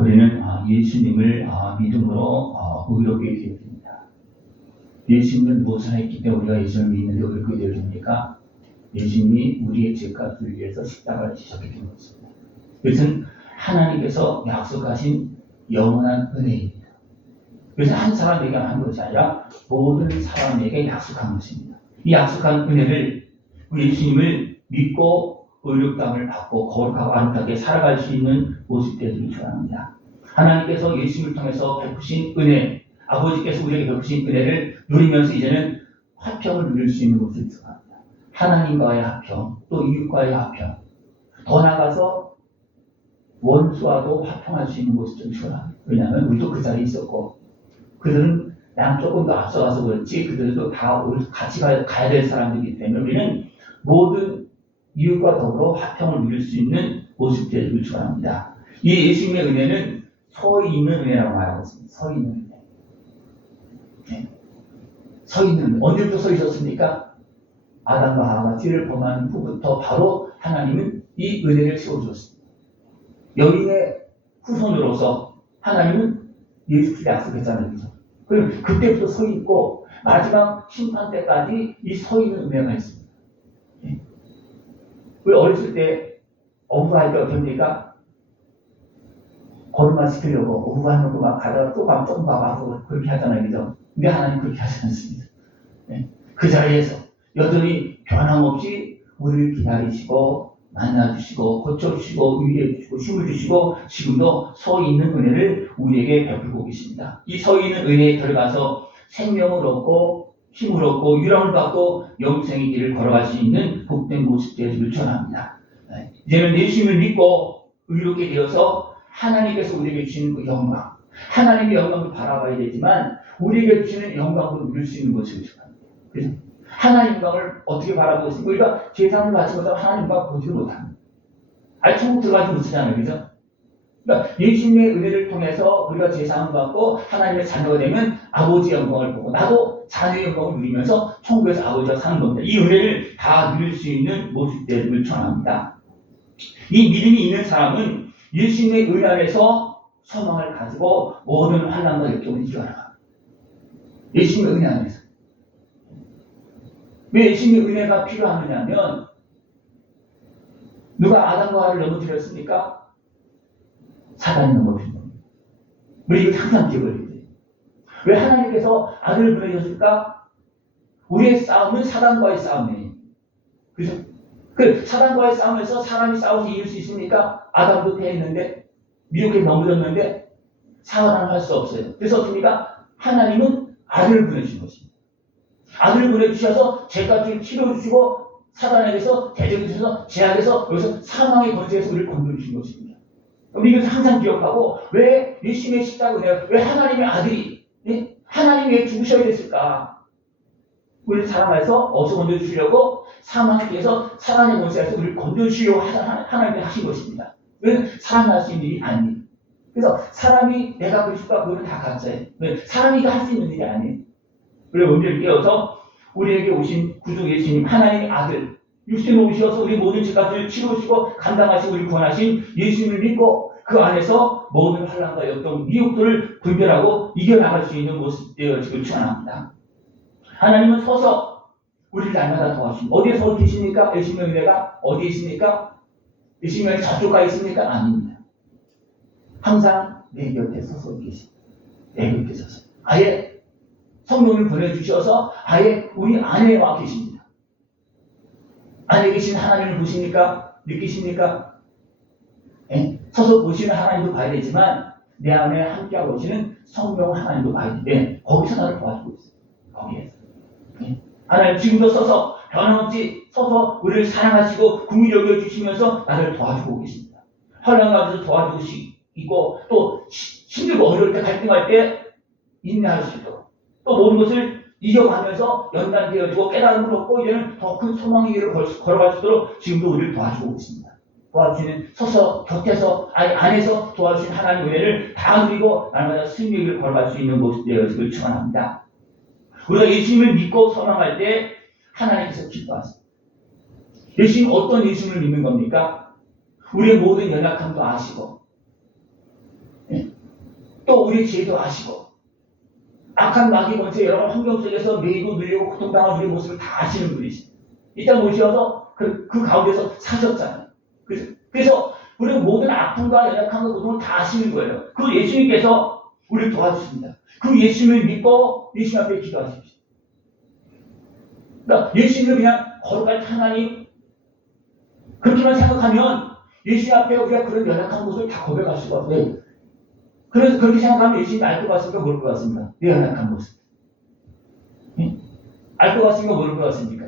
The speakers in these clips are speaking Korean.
우리는 예수님을 믿음으로 의롭게 되어집니다. 예수님은 무엇을 했기 때문에 우리가 예수님을 믿는데 의롭게 되어집니까? 예수님이 우리의 죄값을 위해서 십자가를 지셨기 때문입니다. 그것은 하나님께서 약속하신 영원한 은혜입니다. 그래서 한 사람에게 한 것이 아니라 모든 사람에게 약속한 것입니다. 이 약속한 은혜를 우리 예수님을 믿고 의롭다함을 받고 거룩하고 아름답게 살아갈 수 있는 모습 되기를 축원합니다. 하나님께서 예수님을 통해서 베푸신 은혜, 아버지께서 우리에게 베푸신 은혜를 누리면서 이제는 화평을 누릴 수 있는 모습을 축원합니다. 하나님과의 화평, 또 이웃과의 화평, 더 나아가서 원수와도 화평할 수 있는 모습을 축원합니다. 왜냐하면 우리도 그 자리에 있었고 그들은 난 조금 더 앞서가서 그렇지 그들도 다 같이 가야 될 사람들이기 때문에 우리는 모든 이웃과 더불어 화평을 누릴 수 있는 모습 되기를 축원합니다. 이 예수님의 은혜는 서 있는 은혜라고 말하고 있습니다. 서 있는 은혜. 네. 서 있는 은혜. 언제부터 서 있었습니까? 아담과 하와가 죄를 범한 후부터 바로 하나님은 이 은혜를 세워주었습니다. 여인의 후손으로서 하나님은 예수 그리스도에 약속했잖아요. 그럼 그때부터 서 있고 마지막 심판 때까지 이 서 있는 은혜가 있습니다. 네. 우리 어렸을 때 어부할 때 어떻습니까? 걸음마 시키려고 어부하려고 막 가다가 또 막 조금 가고 그렇게 하잖아요. 그죠? 근데 하나님 그렇게 하지 않습니다. 네. 그 자리에서 여전히 변함없이 우리를 기다리시고 만나주시고 고쳐주시고 위로해주시고 힘을 주시고 지금도 서 있는 은혜를 우리에게 베풀고 계십니다. 이 서 있는 은혜에 들어가서 생명을 얻고 힘을 얻고 유람을 받고 영생의 길을 걸어갈 수 있는 복된 모습 되기를 축원합니다. 이제는 예수님을 믿고 의롭게 되어서 하나님께서 우리에게 주시는 그 영광, 하나님의 영광을 바라봐야 되지만 우리에게 주시는 영광도 누릴 수 있는 것을 축원합니다. 그죠? 하나님 영광을 어떻게 바라보고 있습니까? 우리가 제사를 바치고 하나님 영광 보지도 못합니다. 아니 천국 들어가지 못하잖아요. 그죠? 그러니까 예수님의 은혜를 통해서 우리가 제사함을 받고 하나님의 자녀가 되면 아버지의 영광을 보고 나도 자녀의 영광을 누리면서 천국에서 아버지와 사는 겁니다. 이 은혜를 다 누릴 수 있는 모습 되기를 축원합니다. 이 믿음이 있는 사람은 예수님의 은혜 안에서 소망을 가지고 모든 환난과 역경을 이겨나갑니다. 예수님의 은혜 안에서. 왜 예수님의 은혜가 필요하느냐면 누가 아담과 하와를 넘어뜨렸습니까? 사단이 넘어뜨린 겁니다. 우리 이거 항상 기억을 해야 돼요. 왜 하나님께서 아들을 보내셨을까? 우리의 싸움은 사단과의 싸움이에요. 그죠? 그 사단과의 싸움에서 사람이 싸워서 이길 수 있습니까? 아담도 패했는데 미혹에 넘어졌는데 사단은 할 수 없어요. 그래서 어떻습니까? 하나님은 아들을 보내주신 것입니다. 아들을 보내주셔서 죄값을 치러주시고 사단에게서 대적해 주셔서 제약에서 여기서 사망의 권세에서 우리를 건져주신 것입니다. 우리 이것을 항상 기억하고 왜 예수님의 십자가 은혜가 왜 하나님의 아들이 하나님이 왜 죽으셔야 됐을까? 우리 사람 안에서 어디서 건져주시려고 사망에 대해서 사단의 권세에서 우리를 건져주시려고 하나님이 하신 것입니다. 왜 사람이 할 수 있는 일이 아니에요. 그래서 사람이 내가 하고 싶다 그거는 다 가짜예요. 왜 사람이 할 수 있는 일이 아니에요. 그리고 은혜를 깨어서 우리에게 오신 구주 예수님 하나님의 아들 육신으로 오셔서 우리 모든 죄값을 치루시고 감당하시고 우리를 구원하신 예수님을 믿고 그 안에서 모든 환난과 역경 미혹들을 분별하고 이겨나갈 수 있는 모습 되어지길 축원합니다. 하나님은 서서 우리를 날마다 도와주십니다. 어디에 서 계십니까? 예수님의 은혜가 어디에 있습니까? 예수님의 저쪽 가 있습니까? 아닙니다. 항상 내 곁에 서서 계십니다. 내 곁에 서서 아예 성령을 보내주셔서 아예 우리 안에 와 계십니다. 안에 계신 하나님을 보십니까? 느끼십니까? 네? 서서 보시는 하나님도 봐야 되지만 내 안에 함께하고 계시는 성령 하나님도 봐야 되는데 거기서 나를 도와주고 있어요. 거기에서. 네? 하나님 지금도 서서 변함없이 서서 우리를 사랑하시고 긍휼히 여겨주시면서 나를 도와주고 계십니다. 환난 가운데서 도와주시고 또 힘들고 어려울 때 갈등할 때 인내할 수 있도록 또 모든 것을 이겨가면서 연단되어지고 깨달음을 얻고 이제는 더 큰 소망의 길을 걸어갈 수 있도록 지금도 우리를 도와주고 있습니다. 도와주시는 서서 곁에서 아니 안에서 도와주신 하나님의 은혜를 다 누리고 날마다 승리의 길을 걸어갈 수 있는 모습 되어지길 축원합니다. 우리가 예수님을 믿고 소망할 때 하나님께서 기뻐하십니다. 예수님 어떤 예수님을 믿는 겁니까? 우리의 모든 연약함도 아시고 또 우리 죄도 아시고 악한 마귀 권세 여러 환경 속에서 매이고 눌리고 고통당한 우리 모습을 다 아시는 분이시. 이 땅 오셔서 그 가운데서 사셨잖아요. 그래서 우리 모든 아픔과 연약함과 고통을 다 아시는 거예요. 그 예수님께서 우리를 도와주십니다. 그 예수님을 믿고 예수님 앞에 기도하십시오. 그러니까 예수님을 그냥 거룩한 하나님 그렇게만 생각하면 예수님 앞에 우리가 그런 연약한 것을 다 고백할 수가 없어요. 그래서 그렇게 생각하면 예수님이 알 것 같습니까? 모를 것 같습니까? 내 연약한 모습. 예? 알 것 같습니까? 모를 것 같습니까?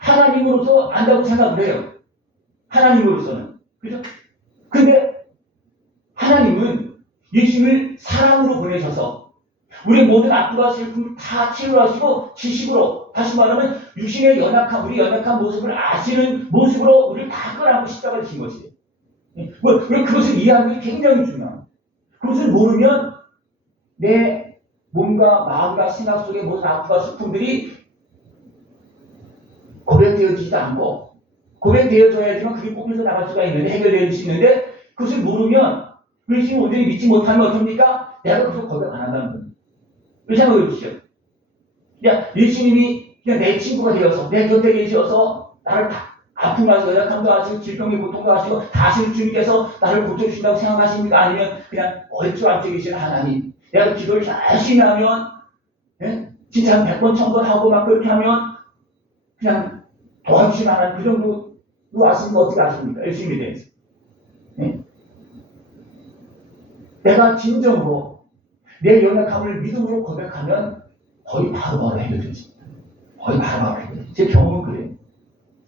하나님으로서 안다고 생각을 해요. 하나님으로서는. 그죠? 근데 하나님은 예수님을 사람으로 보내셔서 우리 모든 아픔과 슬픔을 다 치유하시고 지식으로 다시 말하면 육신의 연약한 우리 연약한 모습을 아시는 모습으로 우리를 다 끌어안고 십자가를 지신 것이에요. 왜 그것을 이해하는 게 굉장히 중요해요. 그것을 모르면 내 몸과 마음과 생각 속의 모든 아픔과 슬픔들이 고백되어지지도 않고 고백되어져야지만 그게 뽑혀서 나갈 수가 있는데 해결될 수 있는데 그것을 모르면 예수님 온전히 믿지 못하면 어떻습니까? 내가 그것을 고백 안 한다는 거예요. 왜 생각해 보십시오. 그냥 예수님이 그냥 내 친구가 되어서 내 곁에 계셔서 나를 다 아픔 하시고 연약함도 하시고 질병의 고통도 하시고 다 하시는 주님께서 나를 고쳐주신다고 생각하십니까? 아니면 그냥 얼추 앞에 계시는 하나님 내가 기도를 열심히 하면 예? 진짜 한 100번 1000번 하고 막 그렇게 하면 그냥 도와주시면 하나님 그 정도 아십니까? 어떻게 아십니까? 열심히 대해서 예? 내가 진정으로 내 연약함을 믿음으로 고백하면 거의 바로바로 해결되십니다. 거의 바로바로 해결돼요. 제 경험은 그래요.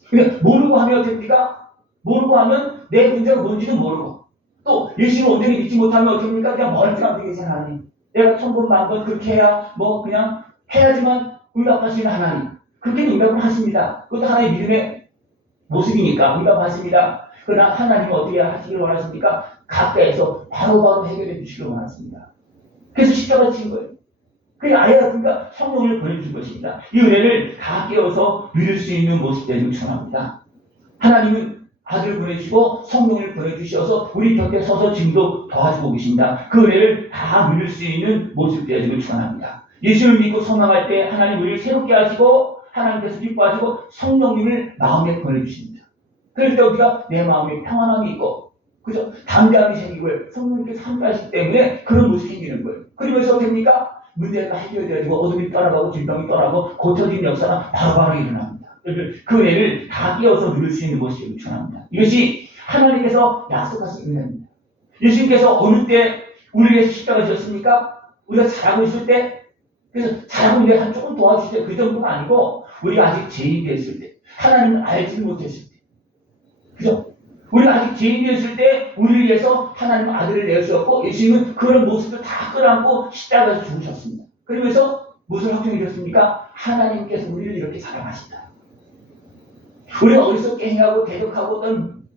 그러니까 모르고 하면 어떻습니까? 모르고 하면 내 문제가 뭔지도 모르고 또 예수님을 온전히 믿지 못하면 어떻습니까? 그냥 멀쩡하게 계신 하나님 내가 1000번 만번 그렇게 해야 뭐 그냥 해야지만 응답하시는 하나님 그렇게 응답을 하십니다. 그것도 하나의 믿음의 모습이니까 응답하십니다. 그러나 하나님은 어떻게 하시기를 원하십니까? 가까이서 바로바로 해결해 주시기를 원하십니다. 그래서 십자가 친 거예요. 그게 아예 그러니까 성령을 보내준 것입니다. 이 은혜를 다 깨워서 누릴 수 있는 모습 되기를 축원합니다. 하나님은 아들을 보내주시고 성령을 보내주셔서 우리 곁에 서서 지금도 도와주고 계십니다. 그 은혜를 다 누릴 수 있는 모습 되기를 축원합니다. 예수를 믿고 선망할 때 하나님 우리를 새롭게 하시고 하나님께서 기뻐하시고 성령님을 마음에 보내주십니다. 그럴 때 우리가 내 마음에 평안함이 있고 그죠? 담대함이 생기고요. 성령님께서 함께하시기 때문에 그런 모습이 생기는 거예요. 그러면서 됩니까? 문제가 해결되어지고 어둠이 떠나가고 질병이 떠나고 고쳐진 역사가 바로바로 일어납니다. 그 은혜를 다 끼워서 누릴 수 있는 것이 요청합니다. 이것이 하나님께서 약속하신 은혜입니다. 예수님께서 어느 때 우리를 위해서 십자가 지었습니까? 우리가 잘하고 있을 때 그래서 잘하고 있는데 한 조금 도와주실 때 그 정도가 아니고 우리가 아직 죄인이 됐을 때 하나님을 알지 못했을 때 그죠? 우리가 아직 죄인이 됐을 때 우리를 위해서 하나님은 아들을 내주셨고 예수님은 그런 모습을 다 끌어안고 십자가에서 죽으셨습니다. 그러면서 무엇을 확정해 줬습니까? 하나님께서 우리를 이렇게 사랑하신다. 우리가 어리석게 행하고 대적하고 어떤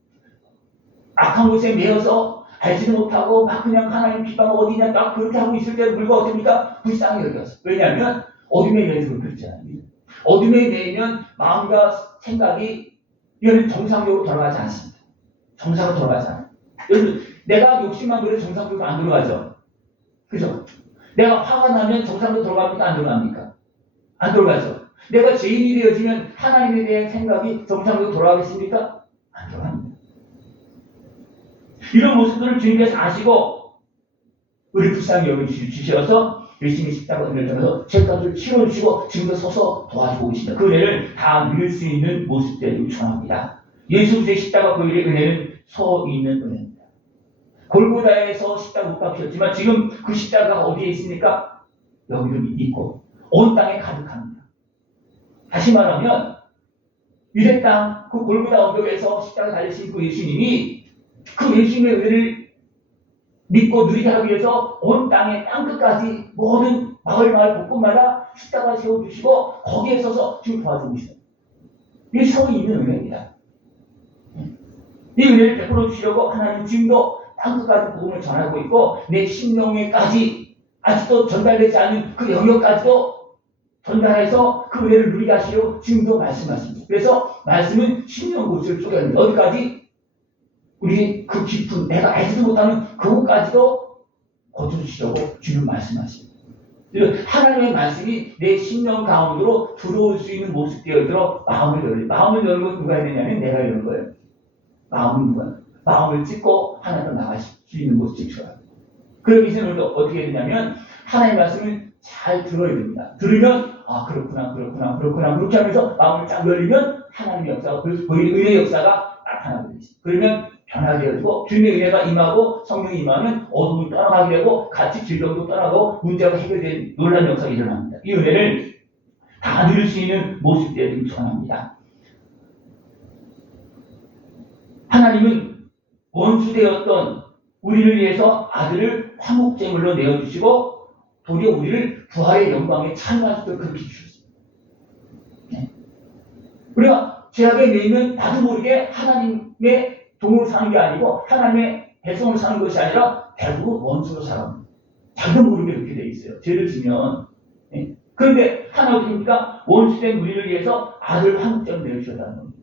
악한 곳에 매여서 알지도 못하고 막 그냥 하나님 비방 어디냐 막 그렇게 하고 있을 때도 불구하고 어떻습니까? 불쌍히 여겼어요. 왜냐하면 어둠에 매여서 그렇잖아요. 어둠에 매이면 마음과 생각이 이거는 정상적으로 돌아가지 않습니다. 정상으로 돌아가지 않아요. 여러분, 내가 욕심만 부려 정상적으로 안 돌아가죠. 그죠? 내가 화가 나면 정상으로 돌아갑니까? 안 돌아갑니까? 안 돌아가죠. 내가 죄인이 되어지면 하나님에 대한 생각이 정상으로 돌아가겠습니까? 안 돌아갑니다. 이런 모습들을 주님께서 아시고 우리 불쌍히 여겨주셔서 열심히 십자가 은혜를 통해서 죄값을 치러주시고 지금도 서서 도와주고 계십니다. 그 은혜를 다 누릴 수 있는 모습들을 요청합니다. 예수 그리스도의 십자가 그 일의 은혜는 서 있는 은혜입니다. 골고다에서 십자가 못 박히셨지만 지금 그 십자가가 어디에 있습니까? 여기도 있고 온 땅에 가득합니다. 다시 말하면 유대 땅 그 골고다 언덕에서 십자가 달리신 그 예수님이 그 예수님의 은혜를 믿고 누리게 하기 위해서 온 땅의 땅끝까지 모든 마을 곳곳마다 십자가 세워주시고 거기에 서서 지금 도와주고 있어요. 이게 서 있는 은혜입니다. 이 은혜를 베풀어 주시려고 하나님 지금도 땅끝까지 복음을 전하고 있고 내 심령에까지 아직도 전달되지 않은 그 영역까지도 전달해서 그 은혜를 누리게 하시려고 지금도 말씀하십니다. 그래서 말씀은 심령 곳을 쪼개합니다. 어디까지? 우리 그 깊은 내가 알지도 못하는 그곳까지도 거두시려고 주님 말씀하십니다. 하나님의 말씀이 내 심령 가운데로 들어올 수 있는 모습되어 들어 마음을 열어요. 마음을 여는 건 누가 해야 되냐면 내가 여는 거예요. 마음을 찢고 하나님으로 나갈 수 있는 모습이 필요해요. 그러기 위해서 우리가 어떻게 해야 되냐면 하나님의 말씀을 잘 들어야 됩니다. 들으면 그렇구나 그렇게 하면서 마음을 쫙 열리면 하나님의 역사가 은혜의 역사가 나타나게 되죠. 그러면 변하게 되고 주님의 은혜가 임하고 성령이 임하면 어둠이 떠나가게 되고 같이 질병도 떠나고 문제가 해결된 놀라운 역사가 일어납니다. 이 은혜를 다 누릴 수 있는 모습들이 전합니다. 하나님은 원수되었던 우리를 위해서 아들을 화목제물로 내어주시고 도리어 우리를 부활의 영광에 참여할 수 있도록 그렇게 주셨습니다. 네. 우리가 죄악에 매이면 나도 모르게 하나님의 종으로 사는 게 아니고 하나님의 백성으로 사는 것이 아니라 대부분 원수로 살아갑니다. 자기도 모르게 그렇게 돼 있어요. 죄를 지면. 네. 그런데 하나님은 어떻습니까? 원수된 우리를 위해서 아들 화목제물로 내어주셨다는 겁니다.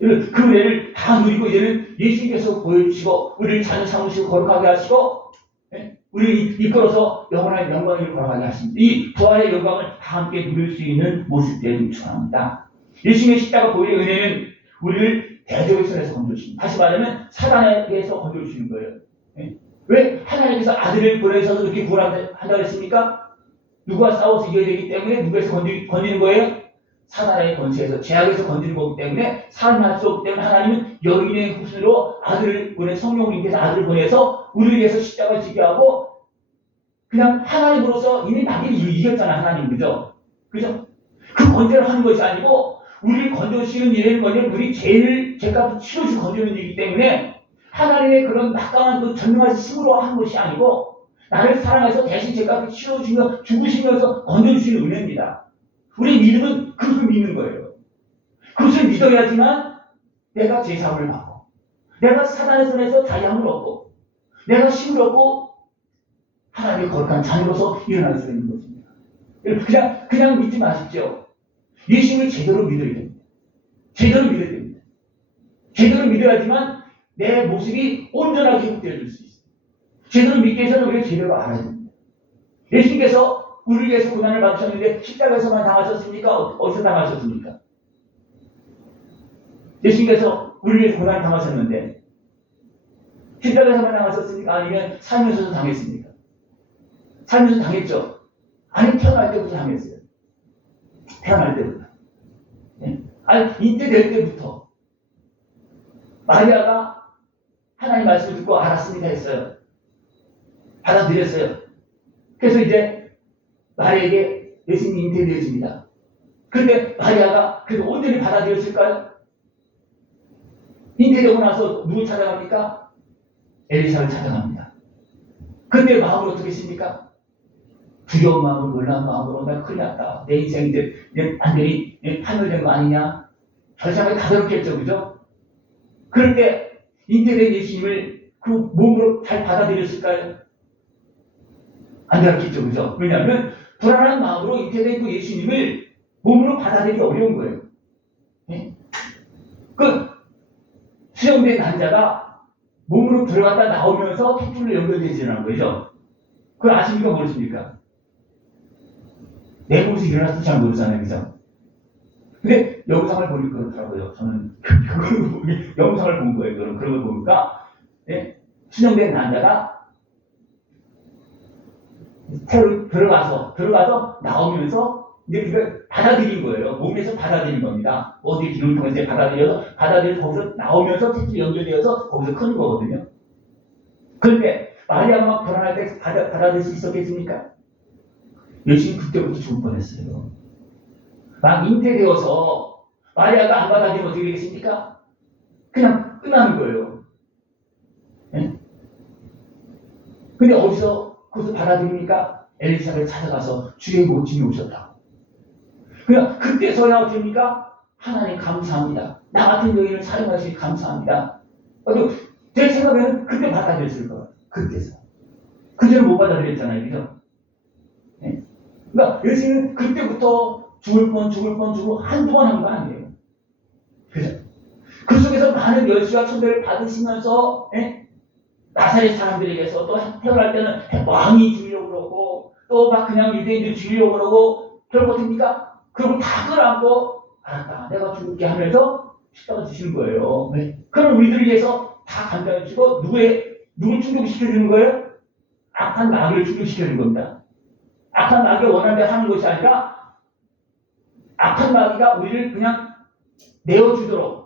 그 은혜를 다 누리고 이제는 예수님께서 보여주시고 우리를 자녀 삼으시고 거룩하게 하시고 우리를 이끌어서 영원한 영광을 걸어가게 하십니다. 이 부활의 영광을 다 함께 누릴 수 있는 모습들을 축원합니다. 예수님의 십자가 보혈의 은혜는 우리를 대적의 손에서 건져주십니다. 다시 말하면 사단에게서 건져주시는 거예요. 왜 하나님께서 아들을 보내셔서 이렇게 구원한다고 했습니까? 누구와 싸워서 이겨야 되기 때문에 누구에서 건지는 거예요? 사단의 권세에서 죄악에서 건지는 거기 때문에 살아날 수 없기 때문에 하나님은 여인의 후손으로 아들을 보내 성령님께서 아들을 보내서 우리를 위해서 십자가를 지게 하고 그냥 하나님으로서 이미 나를 이겼잖아. 하나님 그죠? 그 건재를 하는 것이 아니고 우리를 건져주시는 일에는 뭐냐면 우리 죄값을 치러주고 건져주는 일이기 때문에 하나님의 그런 막강한 그 전능하신 힘으로 하는 것이 아니고 나를 사랑해서 대신 죄값을 치러주시며 죽으시면서 건져주시는 은혜입니다. 우리 믿음은 그것을 믿는 거예요. 그것을 믿어야지만 내가 죄사함을 받고 내가 사단의 손에서 자유함을 얻고 내가 힘을 얻고 하나님의 거룩한 자녀로서 일어날 수 있는 것입니다. 그냥 믿지 마십시오. 예수님을 제대로 믿어야 됩니다. 제대로 믿어야지만 내 모습이 온전하게 회복되어질 수 있어요. 제대로 믿기 위해서는 우리가 제대로 알아야 됩니다. 예수님께서 우리를 위해서 고난을 받으셨는데 십자가에서만 당하셨습니까? 어디서 당하셨습니까? 예수님께서 우리를 위해서 고난을 당하셨는데 십자가에서만 당하셨습니까? 아니면 살면서도 당했습니까? 살면서 당했죠. 아니 태어날 때부터 당했어요. 태어날 때부터. 네? 아니 잉태될 때부터 마리아가 하나님 말씀을 듣고 알았습니다 했어요. 받아들였어요. 그래서 이제 마리아에게 예수님이 잉태되어집니다. 그런데 마리아가 그래도 온전히 받아들였을까요? 잉태되고 나서 누구 찾아갑니까? 엘리사를 찾아갑니다. 그때 마음을 어떻게 했습니까? 두려운 마음으로 놀라운 마음으로 나 큰일 났다. 내 인생이 이제 완전히 파멸된 거 아니냐? 결정을 가볍겠죠. 그죠? 그럴 때 잉태된 예수님을 그 몸으로 잘 받아들였을까요? 안 그렇겠죠. 그죠? 왜냐하면 불안한 마음으로 잉태된 그 예수님을 몸으로 받아들이기 어려운 거예요. 네? 그 수정된 난자가 몸으로 들어갔다 나오면서 탯줄로 연결되지는 거죠. 그걸 아십니까? 모르십니까? 내 몸에서 일어났을 잘 모르잖아요. 그죠? 근데 영상을 보니까 그렇더라고요. 저는 영상을 본 거예요. 그런 걸 보니까 네? 수정된 난자가 태로 들어가서 나오면서 이제 그걸 받아들인 거예요. 몸에서 받아들인 겁니다. 어디 기름을 통해서 받아들여서 거기서 나오면서 탯줄이 연결되어서 거기서 크는 거거든요. 그런데 마리아가 막 불안할 때 받아들일 수 있었겠습니까? 예수님 그때부터 죽을 뻔했어요. 막 잉태되어서 마리아가 안 받아들이면 어떻게 되겠습니까? 그냥 끝나는 거예요. 네? 근데 어디서 그것을 받아들입니까? 엘리사를 찾아가서 주의 모친이 오셨다. 그냥 그때서야 어떻습니까? 하나님 감사합니다. 나 같은 여인을 사용하시니 감사합니다. 제 생각에는 그때 받아들였을 거예요. 그때서. 그전에 못 받아들였잖아요. 그죠? 네? 그러니까 예수님은 그때부터 죽을 뻔 한두 번 한 거 아니에요. 그죠? 그 속에서 많은 열시와 천대를 받으시면서 나사렛 사람들에게서 또 태어날 때는 왕이 죽이려고 그러고 또 막 그냥 유대인들 죽이려고 그러고 결국 됩니까? 그걸 다 끌어안고 알았다 내가 죽을게 하면서 십자가 주시는 거예요. 네. 그럼 우리들을 위해서 다 간단히 주고 누굴 충족시켜주는 거예요? 악한 마귀를 충족시켜주는 겁니다. 악한 마귀가 원하는 대로 하는 것이 아니라 악한 마귀가 우리를 그냥 내어주도록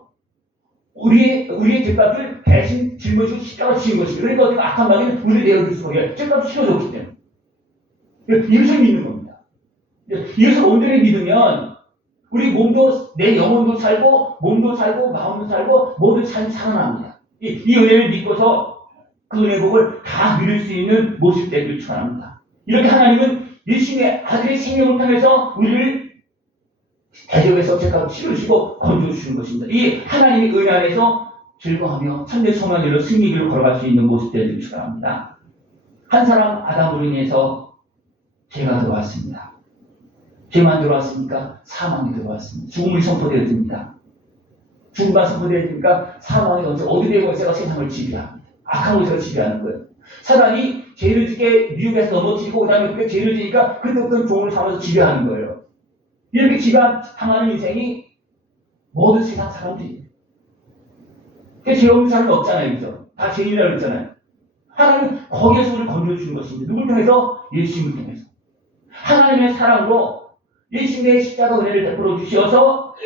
우리의 죄값을 대신 짊어지고 십자가 지은 것이고 그러니까 어떻게 악한 마귀는 우리를 내어줄 수가 없어요. 죄값을 치러줬기 때문에. 이것을 믿는 겁니다. 이것을 온전히 믿으면 우리 몸도 내 영혼도 살고 몸도 살고 마음도 살고 모두 살아납니다. 이 은혜를 믿고서 그 은혜 복을 다 누릴 수 있는 모습 되기를 축원합니다. 이렇게 하나님은 예수님의 아들의 생명을 통해서 우리를 대적에서 죄값을 치르시고 건져주시는 것입니다. 이 하나님의 은혜 안에서 즐거워하며 참된 소망으로 승리길을 걸어갈 수 있는 모습 되기를 축원합니다. 한 사람 아담으로 인해서 죄가 들어왔습니다. 죄만 들어왔으니까 사망이 들어왔습니다. 죽음이 선포되어집니다. 죽음만 선포되어지니까 사망이 어디에 권세가 세상을 지배합니다. 악한 권세가 지배하는 거예요. 사단이 죄를 짓게 미혹해서 넘어뜨리고 그 다음에 그게 죄를 지니까 그때부터 종을 삼아서 지배하는 거예요. 이렇게 지배당하는 인생이 모든 세상 사람들이에요. 죄 없는 사람은 없잖아요. 그죠? 다 죄인이라고 그랬잖아요. 하나님은 거기에서 우리를 건져주는 것입니다. 누굴 통해서? 예수님을 통해서. 하나님의 사랑으로 예수님의 십자가 은혜를 베풀어 주셔서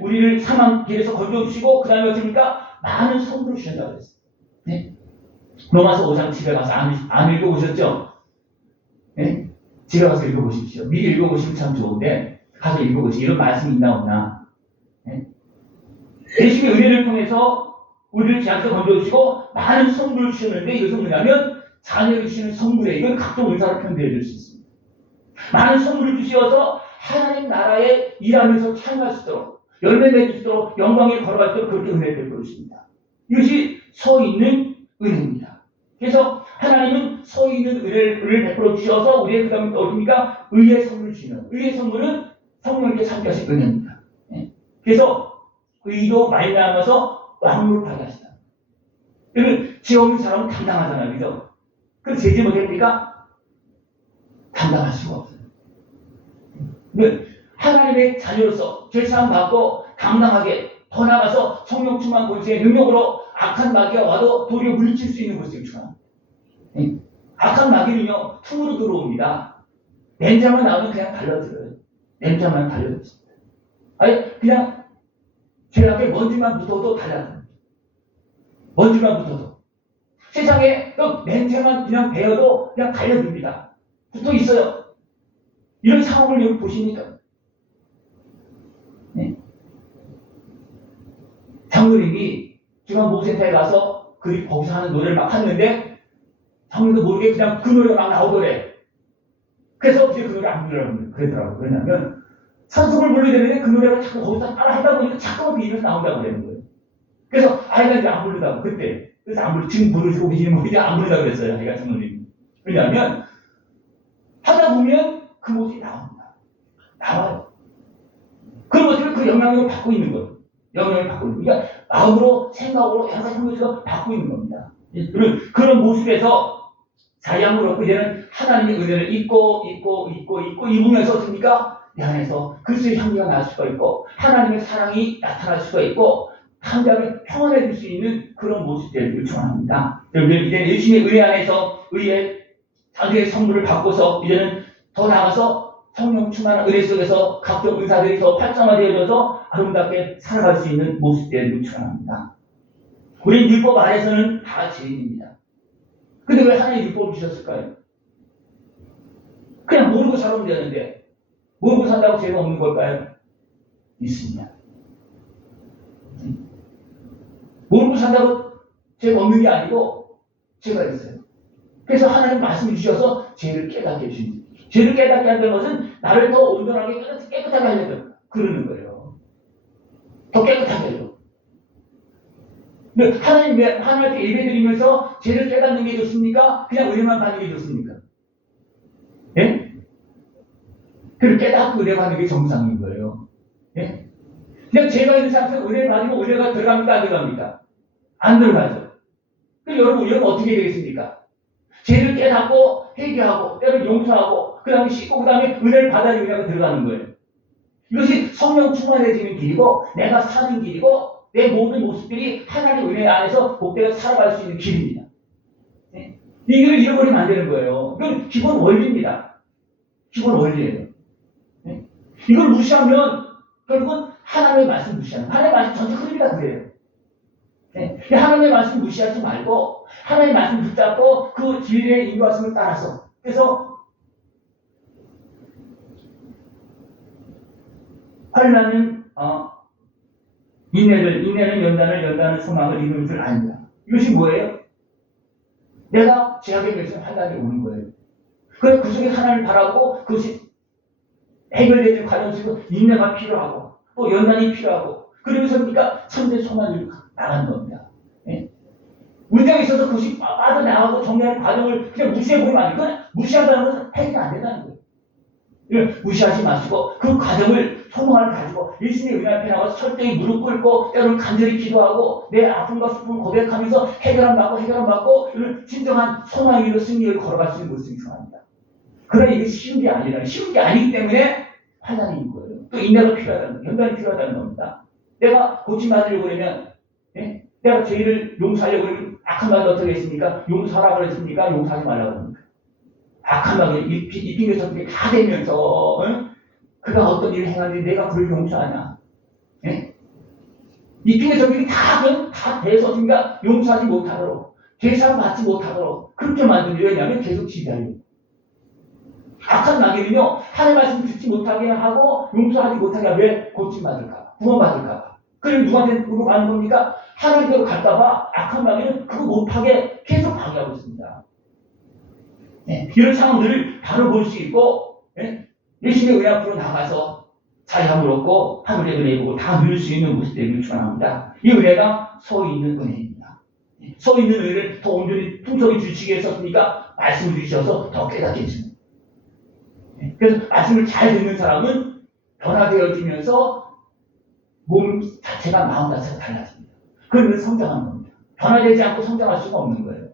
우리를 사망 길에서 건져주시고 그 다음에 어떻습니까? 많은 선물을 주신다고 그랬어요. 네? 로마서 5장 집에 가서 안 읽어보셨죠? 네? 집에 가서 읽어보십시오. 미리 읽어보시면 참 좋은데 가서 읽어보시오. 이런 말씀이 있나 없나. 네? 예수님의 은혜를 통해서 우리를 죄악에서 건져주시고 많은 선물을 주셨는데 이것은 뭐냐면 자녀를 주시는 선물에 이건 각종 은사로 표현되어 줄 수 있습니다. 많은 선물을 주시어서 하나님 나라에 일하면서 참여할 수 있도록 열매 맺을 수 있도록 영광에 걸어갈 수 있도록 그렇게 은혜를 베풀어 주십니다. 이것이 서 있는 은혜입니다. 그래서 하나님은 서 있는 은혜를 베풀어 주셔서 우리의 그 다음에 어디입니까? 의의 선물을 주시는 의의 선물은 성령님께 참여하신 은혜입니다. 그래서 의로 말미암아서 왕노를 받게 하시다. 그러면 죄 없는 사람은 감당하잖아요. 그죠? 그럼 죄지 못합니까? 감당할 수가 없어요. 하나님의 자녀로서 죄사함 받고 당당하게 더 나아가서 성령 충만 권세의 능력으로 악한 마귀가 와도 도리어 물리칠 수 있는 것을 축원합니다. 악한 마귀는요 틈으로 들어옵니다. 냄새만 나오면 그냥 달려들어요. 냄새만 달려들습니다. 아니 그냥 제 앞에 먼지만 묻어도 달려듭니다. 먼지만 묻어도 세상에 또 냄새만 그냥 배어도 그냥 달려듭니다. 붙어 있어요. 이런 상황을 여기 보십니까? 네? 장로님이 중앙보센터에 가서 거기서 하는 노래를 막 하는데 장로도 모르게 그냥 그 노래가 막 나오더래. 그래서 이제 그 노래 안 부르라고 그러더라고요. 왜냐하면 찬송을 불러야 되는데 그 노래가 자꾸 거기서 따라 하다 보니까 자꾸 비면서 나온다고 그러는 거예요. 그래서 아이가 이제 안 부르다고 그때. 그래서 안 부르 지금 부르시고 계시는 분이 안 부르다고 그랬어요. 아이가 장로님이. 왜냐하면 하다 보면 그 모습이 나옵니다. 나와요. 그런 것들을 그 영향력을 받고 있는 거예요. 영향을 받고 있는 거예요. 그러니까 마음으로, 생각으로, 여러 가지 형식으로 받고 있는 겁니다. 그런 모습에서 자양을 얻고 이제는 하나님의 은혜를 잊고 입으면서 어떻습니까? 내 안에서 그리스도의 향기가 날 수가 있고 하나님의 사랑이 나타날 수가 있고 함께 평안해질 수 있는 그런 모습들을 축원합니다. 이제는 예수님의 은혜 안에서 의의 자기의 선물을 받고서 이제는 더 나아가서 성령 충만한 은혜 속에서 각종 은사들이 더 활성화되어져서 아름답게 살아갈 수 있는 모습들을 축원합니다. 우리 율법 안에서는 다 죄인입니다. 근데 왜 하나님 율법을 주셨을까요? 그냥 모르고 살면 되는데 모르고 산다고 죄가 없는 걸까요? 있습니다. 모르고 산다고 죄가 없는 게 아니고 죄가 있어요. 그래서 하나님 말씀을 주셔서 죄를 깨닫게 해주십니다. 죄를 깨닫게 한다는 것은 나를 더 온전하게 깨끗하게 하려고 그러는 거예요. 더 깨끗하게 하려고. 근데 하나님께 예배드리면서 죄를 깨닫는 게 좋습니까? 그냥 은혜만 받는 게 좋습니까? 예? 그걸 깨닫고 은혜 받는 게 정상인 거예요. 예? 그냥 죄가 있는 상태에서 은혜 받으면 은혜가 들어갑니까? 안 들어갑니까? 안 들어가죠. 그럼 여러분, 여러분 어떻게 되겠습니까? 죄를 깨닫고 회개하고 때로 용서하고 그 다음에 씻고 그 다음에 은혜를 받아들이고 들어가는 거예요. 이것이 성령 충만해지는 길이고 내가 사는 길이고 내 모든 모습들이 하나님의 은혜 안에서 복되게 살아갈 수 있는 길입니다. 네? 이걸 잃어버리면 안 되는 거예요. 이건 기본 원리입니다. 기본 원리예요. 네? 이걸 무시하면 결국은 하나님의 말씀 무시하는 하나님의 말씀 전체 흐름이 다 그래요. 네? 하나님의 말씀 무시하지 말고 하나님의 말씀 붙잡고 그 진리의 인도하심을 따라서 그래서 환난은 인내는 연단은 소망을 이루는 줄 압니다. 이것이 뭐예요? 내가 죄악에 대해서 환난이 오는 거예요. 그래서 그 속에 하나님을 바라고 그것이 해결되는 과정 속에서 인내가 필요하고 또 연단이 필요하고 그러면서 그러니까 참된 소망을 나가는 겁니다. 네? 문제가 있어서 그것이 빠져나가고 정리하는 과정을 그냥 무시해보면 안 돼요. 무시하다는 것은 해결이 안 된다는 거예요. 무시하지 마시고 그 과정을 소망을 가지고 예수님의 은혜 앞에 나와서 철저히 무릎 꿇고 때로는 간절히 기도하고 내 아픔과 슬픔을 고백하면서 해결함 받고 진정한 소망의 길로 승리를 걸어갈 수 있는 모습이 중요합니다. 그러나 이게 쉬운 게 아니라 쉬운 게 아니기 때문에 환난이 있는 거예요. 또 인내가 필요하다는 거예요. 연단이 필요하다는 겁니다. 내가 고침받으려고 그러면 내가 죄를 용서하려고 그러면 악한 말이 어떻게 했습니까? 용서하라고 그랬습니까? 용서하지 말라고 합니다. 악한 말을 이 핑계서들이 다 되면서 그가 어떤 일을 행하는데 내가 그를 용서하냐? 이 핑계서들이 다 돼서 그러니까 용서하지 못하도록 계산 받지 못하도록 그렇게 만들려고 왜냐하면 계속 지배하려고. 악한 마귀는요 하나님의 말씀 듣지 못하게 하고 용서하지 못하게 하면 왜 고침받을까? 구원받을까? 그럼 누구한테 가는 겁니까? 하나님께로 갈까봐 악한 마귀는 그거 못하게 계속 방해하고 있습니다. 이런 상황들을 바로 볼 수 있고 예수님의 은혜 앞으로 나가서 자유함을 얻고 하늘의 은혜 보고 다 누릴 수 있는 모습 되기를 축원합니다. 이 은혜가 서 있는 은혜입니다. 서 있는 은혜를 더 온전히 풍성히 주시기 위해서 말씀을 주셔서 더 깨닫게 해줍니다. 그래서 말씀을 잘 듣는 사람은 변화되어지면서 몸 자체가 마음 자체가 달라집니다. 그러면 성장하는 겁니다. 변화되지 않고 성장할 수가 없는 거예요.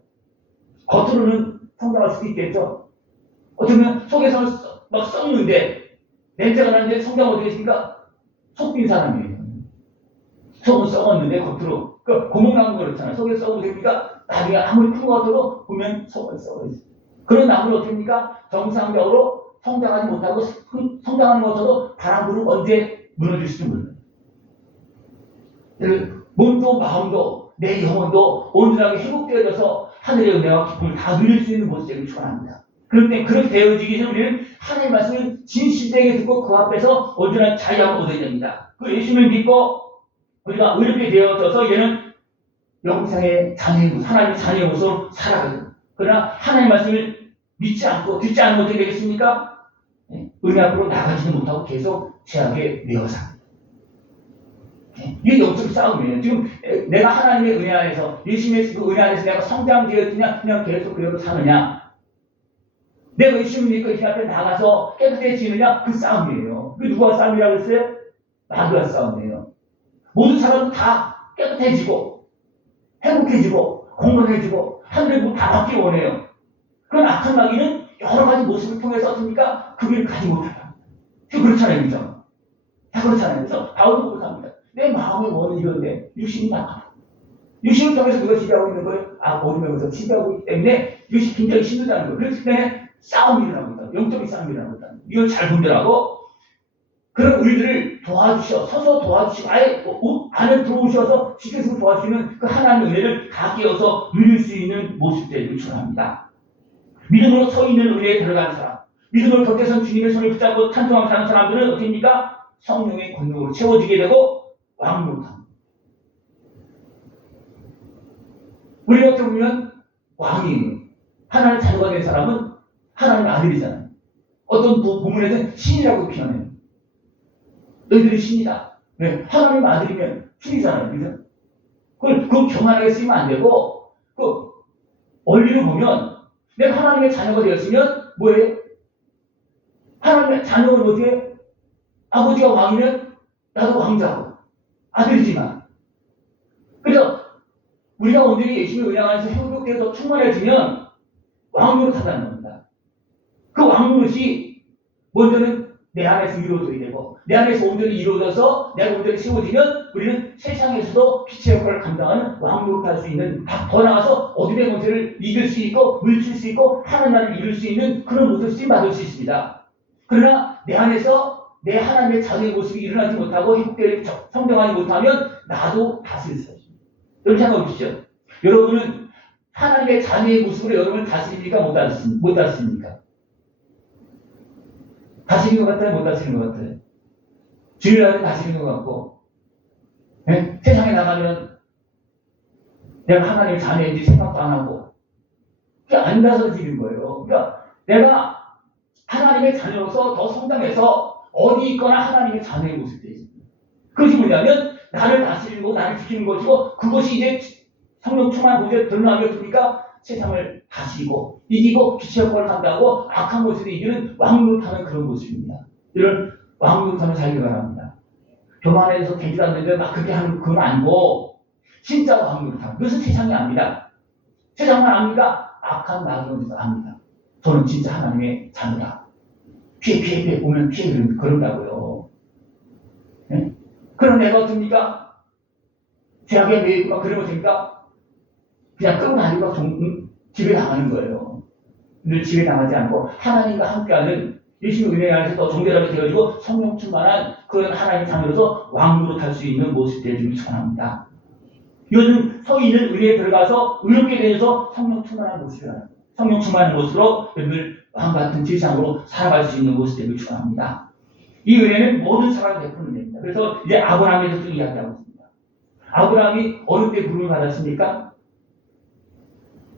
겉으로는 성장할 수도 있겠죠. 어쩌면 속에서는 막 썩는데 냄새가 나는데 성장 어떻게 했습니까? 속 빈 사람이에요. 속은 썩었는데 겉으로 구멍 나는 거 그렇잖아요. 속에 썩어도 됩니까? 나중에 아무리 큰 것 같아도 보면 속은 썩어 있어요. 그런 나무를 어떻게 합니까? 정상적으로 성장하지 못하고 성장하는 것도 바람 불은 언제 무너질지 몰라요. 몸도 마음도 내 영혼도 온전하게 회복되어져서 하늘의 은혜와 기쁨을 다 누릴 수 있는 모습을 축원합니다. 그런데 그렇게 되어지기 전에 우리는 하나님의 말씀을 진실되게 듣고 그 앞에서 온전한 자유함을 얻어야 됩니다. 그 예수님을 믿고 우리가 의롭게 되어져서 얘는 영생의 자녀의 모습, 하나님의 자녀의 모습으로 살아가요. 그러나 하나님의 말씀을 믿지 않고 듣지 않으면 어떻게 되겠습니까? 은혜 앞으로 나가지도 못하고 계속 죄악에 매여 삽니다. 이게 영적 싸움이에요. 지금 내가 하나님의 은혜 안에서 예수님의 그 은혜 안에서 내가 성장되었느냐 그냥 계속 그대로 사느냐 내가 예수님 믿고 그 앞에 나가서 깨끗해지느냐 그 싸움이에요. 그 누가 싸움이라고 했어요? 마귀와 싸움이에요. 모든 사람은 다 깨끗해지고 행복해지고 건강해지고 하늘의 문 다 받기 원해요. 그런 악한 마귀는 여러 가지 모습을 통해서 어떻습니까? 그 길을 가지 못한다. 그렇잖아요. 그죠? 다 그렇잖아요. 그래서 바울도 그렇답니다. 내 마음의 원은 이런데 육신이 나가. 육신을 통해서 누가 지배하고 있는 거예요? 어둠에서 지배하고 있기 때문에 이것이 굉장히 힘들다는 거예요. 그렇기 때문에 싸움이 일어나고 있다. 영적인 싸움이 일어나고 있다. 이걸 잘 분별하고 그런 우리들을 도와주셔 서서 도와주시고 아예 안에 들어오셔서 지켜서 도와주시는 그 하나님의 은혜를 다 깨어서 누릴 수 있는 모습들을 축원합니다. 믿음으로 서 있는 은혜에 들어가는 사람, 믿음으로 곁에선 주님의 손을 붙잡고 찬송하며 사는 사람들은 어떻습니까? 성령의 권능으로 채워지게 되고 왕노릇합니다. 우리가 어떻게 보면 왕이에요. 하나님의 자녀가 된 사람은 하나님의 아들이잖아요. 어떤 부문에는 신이라고 표현해요. 너희들이 신이다. 네, 하나님의 아들이면 신이잖아요. 그죠? 그걸 교만하게 쓰면 안 되고 그 원리를 보면 내가 하나님의 자녀가 되었으면 뭐예요? 하나님의 자녀가 어떻게 아버지가 왕이면 나도 왕자고 아들이지만 그래서 우리가 온전히 예수님의 은혜 안에서 회복되어 더 충만해지면 왕노릇 하다는 겁니다. 그 왕노릇이 먼저는 내 안에서 이루어져야 되고 내 안에서 온전히 이루어져서 내가 온전히 세워지면 우리는 세상에서도 빛의 역할을 감당하는 왕노릇할 수 있는, 더 나아가서 어둠의 권세를 이길 수 있고 물칠 수 있고 하나님 나라를 이룰 수 있는 그런 모습을 쓰임받을 수 있습니다. 그러나 내 안에서 내 하나님의 자녀의 모습이 일어나지 못하고 회복되지 성장하지 못하면 나도 다스릴 수 없습니다. 여러분 생각해 보십시오. 여러분은 하나님의 자녀의 모습으로 여러분을 다스립니까? 못 다스립니까? 다스리는 것 같아요? 못 다스리는 것 같아요? 주일날은 다스리는 것 같고, 네? 세상에 나가면 내가 하나님의 자녀인지 생각도 안 하고, 그게 안 다스려지는 거예요. 그러니까 내가 하나님의 자녀로서 더 성장해서 어디 있거나 하나님의 자녀의 모습이 되어 있습니다. 그것이 뭐냐면 나를 다스리고 나를 지키는 것이고, 그것이 이제 성령 충만 곳에 드러나게 됩니까? 세상을 다스리고 이기고 빛의 역할을 감당하고 악한 모습을 이기는 왕노릇하는 그런 모습입니다. 이런 왕노릇하는 살기 바랍니다. 교만에서 되지도 않는데 막 그렇게 하는 그건 아니고 진짜 왕노릇하는 그것은 세상이 압니다. 세상만 압니까? 악한 마귀는 압니다. 저는 진짜 하나님의 자녀다. 피해 보면 피해 그런다고요. 네? 그럼 내가 어떻습니까? 죄악에 매이고 그러면 됩니까? 그냥 끄고 다니고 집에 나가는 거예요. 늘 집에 나가지 않고 하나님과 함께하는 예수님의 은혜 안에서 더 정결하게 되어지고 성령 충만한 그런 하나님의 자녀로서 왕노릇할 수 있는 모습 되어주길 축원합니다. 요즘 서 있는 은혜에 들어가서 의롭게 되어서 성령 충만한 모습이라는 성령 충만한 모습으로 여러분들 왕같은 제사장으로 살아갈 수 있는 모습 되길 축원합니다. 이 은혜는 모든 사람이 베푸는 은혜입니다. 그래서 이제 아브라함에서 또 이야기하고 있습니다. 아브라함이 어느 때 부름을 받았습니까?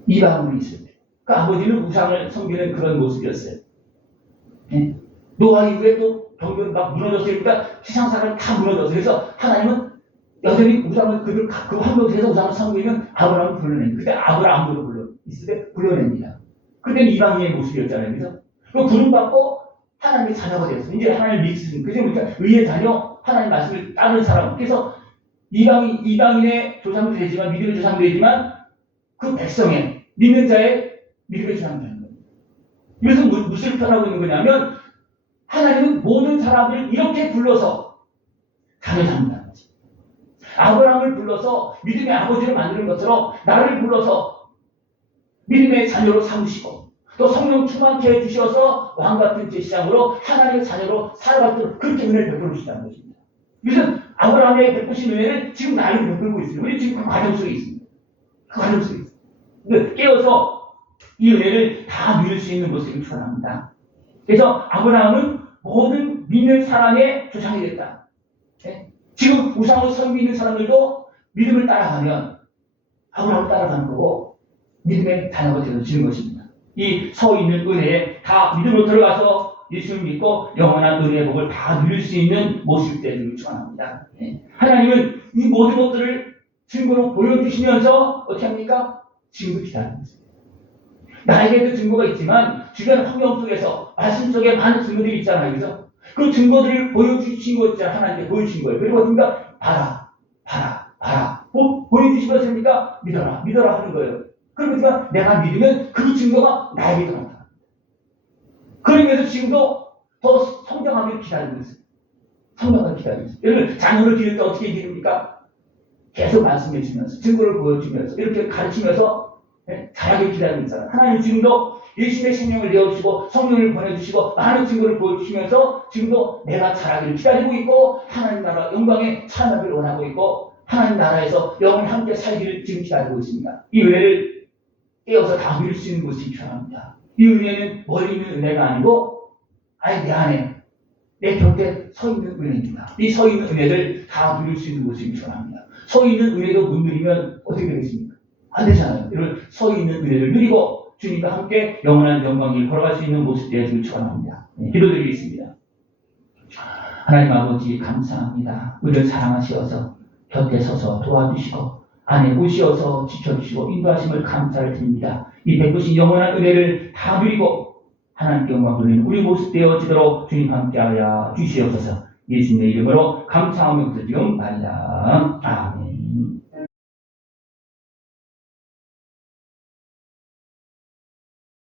이방으로 있을 때. 그 아버지는 우상을 섬기는 그런 모습이었어요. 네? 노아 이후에 또 경변 막 무너졌으니까 세상 사람이 다 무너졌어요. 그래서 하나님은 여전히 우상을 그 환경에서 우상을 섬기는 아브라함을 불러냅니다. 그때 아브라함으로 있을 때 불러냅니다. 그때는 이방인의 모습이었잖아요. 그래서 그 부름받고 하나님의 자녀가 되었어요. 이제 하나님을 믿습니다. 그래서 우리가 의의 자녀, 하나님 말씀을 따르는 사람. 그래서 이방인의 조상도 되지만 믿음의 조상도 되지만 그 백성의 믿는 자의 믿음의 조상도 되는 거예요. 이것은 무엇을 표현하고 있는 거냐면 하나님은 모든 사람을 이렇게 불러서 자녀 삼는다는 거지. 아브라함을 불러서 믿음의 아버지를 만드는 것처럼 나를 불러서 믿음의 자녀로 삼으시고 또 성령 충만케 해주셔서 왕같은 제사장으로 하나님의 자녀로 살아가도록 그렇게 은혜를 베풀어 주시다는 것입니다. 이것은 아브라함의 베푸신 은혜를 지금 나에게 베풀고 있습니다. 우리 지금 그 과정 속에 있습니다. 그 과정 속에 있습니다. 깨어서 이 은혜를 다 누릴 수 있는 모습을 축원합니다. 그래서 아브라함은 모든 믿는 사람의 조상이 됐다. 네? 지금 우상을 섬기는 사람들도 믿음을 따라가면 아브라함을 따라가는 거고 믿음의 자녀가 되어지는 것입니다. 이 서 있는 은혜에 다 믿음으로 들어가서 예수를 믿고 영원한 은혜의 복을 다 누릴 수 있는 모습이 되기를 축원합니다. 네? 하나님은 이 모든 것들을 증거로 보여주시면서 어떻게 합니까? 지금도 기다리고 있습니다. 나에게도 증거가 있지만 주변 환경 속에서 말씀 속에 많은 증거들이 있잖아요. 그래서 그 증거들을 보여주신 거 있잖아요. 하나님께 보여주신 거예요. 그리고 어떻습니까? 봐라. 보여주신 것입니까? 믿어라 하는 거예요. 그러니까 내가 믿으면 그 증거가 나에게 들어온다. 그러면서 지금도 더 성장하길 기다리고 있습니다. 성장하길 기다리고 있습니다. 여러분 자녀를 기를 때 어떻게 기릅니까? 계속 말씀해 주면서 증거를 보여주면서 이렇게 가르치면서 잘하게 기다리고 있잖아요. 하나님 지금도 예수님의 생명을 내어주시고 성령을 보내주시고 많은 증거를 보여주시면서 지금도 내가 잘하기를 기다리고 있고 하나님 나라 영광에 참여하기를 원하고 있고 하나님 나라에서 영원히 함께 살기를 지금 기다리고 있습니다. 이 은혜를 깨어서 다 누릴 수 있는 것이 필요합니다. 이 은혜는 멀리 있는 은혜가 아니고 아예 내 안에 내 곁에 서 있는 은혜입니다. 이 서 있는 은혜를 다 누릴 수 있는 것이 필요합니다. 서 있는 은혜도 못 누리면 어떻게 되겠습니까? 안 되잖아요. 이런 서 있는 은혜를 누리고 주님과 함께 영원한 영광을 걸어갈 수 있는 모습 되어주길 축원합니다. 기도드리겠습니다. 하나님 아버지 감사합니다. 우리를 사랑하시어서 곁에 서서 도와주시고 안에 오시어서 지켜주시고 인도하심을 감사를 드립니다. 이 베푸신 영원한 은혜를 다 누리고 하나님께 영광 돌리는 우리 모습 되어지도록 주님 함께하여 주시옵소서. 예수님의 이름으로 감사하며 드리옵나이다. 아멘.